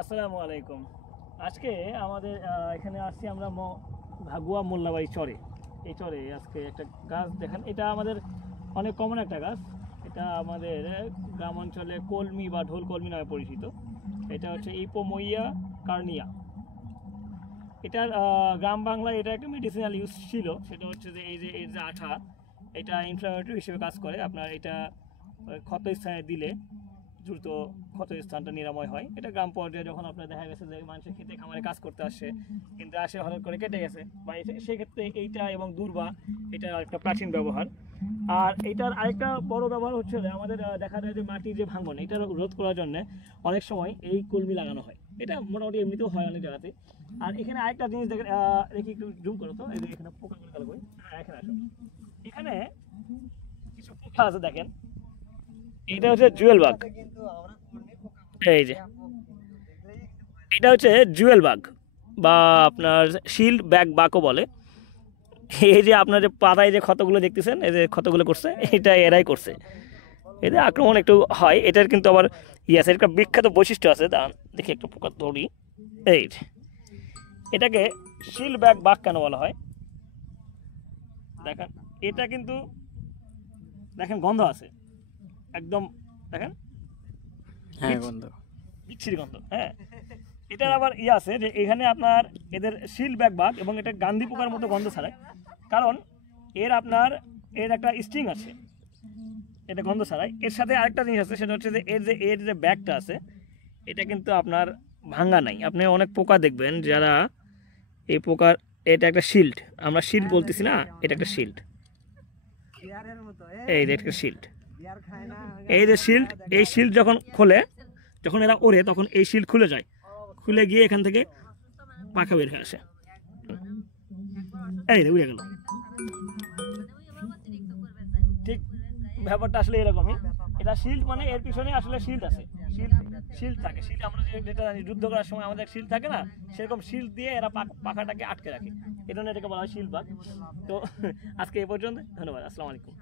আসসালামু আলাইকুম। আজকে আমাদের এখানে আসছি আমরা ভাগুয়া মোল্লাবাড়ি চরে। এই চরে আজকে একটা গাছ দেখেন, এটা আমাদের অনেক কমন একটা গাছ। এটা আমাদের গ্রাম অঞ্চলে কলমি বা ঢোল কলমি নামে পরিচিত। এটা হচ্ছে ইপোমইয়া কার্নিয়া। এটার গ্রাম বাংলায় এটা একটা মেডিসিনাল ইউজ ছিল। সেটা হচ্ছে যে এর যে আঠা, এটা ইনফ্লামেটরি হিসেবে কাজ করে। আপনার এটা ক্ষত স্থানে দিলে দ্রুত ক্ষত স্থানটা নিরাময় হয়। এটা গ্রাম পর্যায়ে যখন আপনার দেখা গেছে যে মানুষের খেতে খামারে কাজ করতে আসে, কিন্তু আসে হঠাৎ করে কেটে গেছে, বা সেক্ষেত্রে এইটা এবং দূর্বা এটা একটা প্রাচীন ব্যবহার। আর এটার আরেকটা বড় ব্যবহার হচ্ছে যে আমাদের দেখা যায় যে মাটির যে ভাঙন, এটা রোধ করার জন্য অনেক সময় এই কলমি লাগানো হয়। এটা মোটামুটি এমনিতেও হয় অনেক জায়গাতে। আর এখানে আরেকটা জিনিস দেখেন, দেখি একটু জুম করো তো, এই যে এখানে পোকাগুলো গেল কই, এখানে আসো। এখানে কিছু পোকা আছে দেখেন, এটা হচ্ছে জুয়েল বাগ। এই যে এটা হচ্ছে জুয়েল বাগ বা আপনার শিল্ড ব্যাগ বাকও বলে। এই যে আপনার যে পাতায় যে ক্ষতগুলো দেখতেছেন, এই যে ক্ষতগুলো করছে, এটা এরাই করছে। এদের আক্রমণ একটু হয়, এটার কিন্তু আবার আছে, একটা বিখ্যাত বৈশিষ্ট্য আছে। দাঁড়ান দেখি একটু পোকা ধরি। এই যে এটাকে শিল্ড ব্যাগ বাগ কেন বলা হয় দেখেন, এটা কিন্তু দেখেন গন্ধ আছে একদম, দেখেন গন্ধ, বিচ্ছিরি গন্ধ। হ্যাঁ, এটার আবার আছে যে এখানে আপনার এদের শিল ব্যাগ বাগ এবং এটা গান্ধী পোকার মতো গন্ধ ছাড়ায়, কারণ এর একটা স্ট্রিং আছে, এটা গন্ধ ছাড়ায়। এর সাথে আরেকটা জিনিস আছে, সেটা হচ্ছে যে এর যে ব্যাগটা আছে, এটা কিন্তু আপনার ভাঙ্গা নাই। আপনি অনেক পোকা দেখবেন যারা এই পোকার, এটা একটা শিল্ড, আমরা শিল্ড বলতেছি না, এটা একটা শিল্ড। এই যে একটা শিল্ড, এই যে শিল্ড, এই শিল্ড যখন খোলে, যখন এরা ওড়ে, তখন এই শিল্ড খুলে যায়, খুলে গিয়ে এখান থেকে পাখা বের হয়ে আসে। এই উড়ে গেল। ঠিক ব্যাপারটা আসলে এরকমই। এটা শিল্ড মানে এর পিছনে আসলে শিল্ড আছে, শিল্ড থাকে। শিল্ড আমরা যেটা যুদ্ধ করার সময় আমাদের শিল্ড থাকে না, সেরকম শিল্ড দিয়ে এরা পাখাটাকে আটকে রাখে। এই জন্য এটাকে বলা হয় শিল্ড বাগ। তো আজকে এই পর্যন্ত, ধন্যবাদ, আসসালামু আলাইকুম।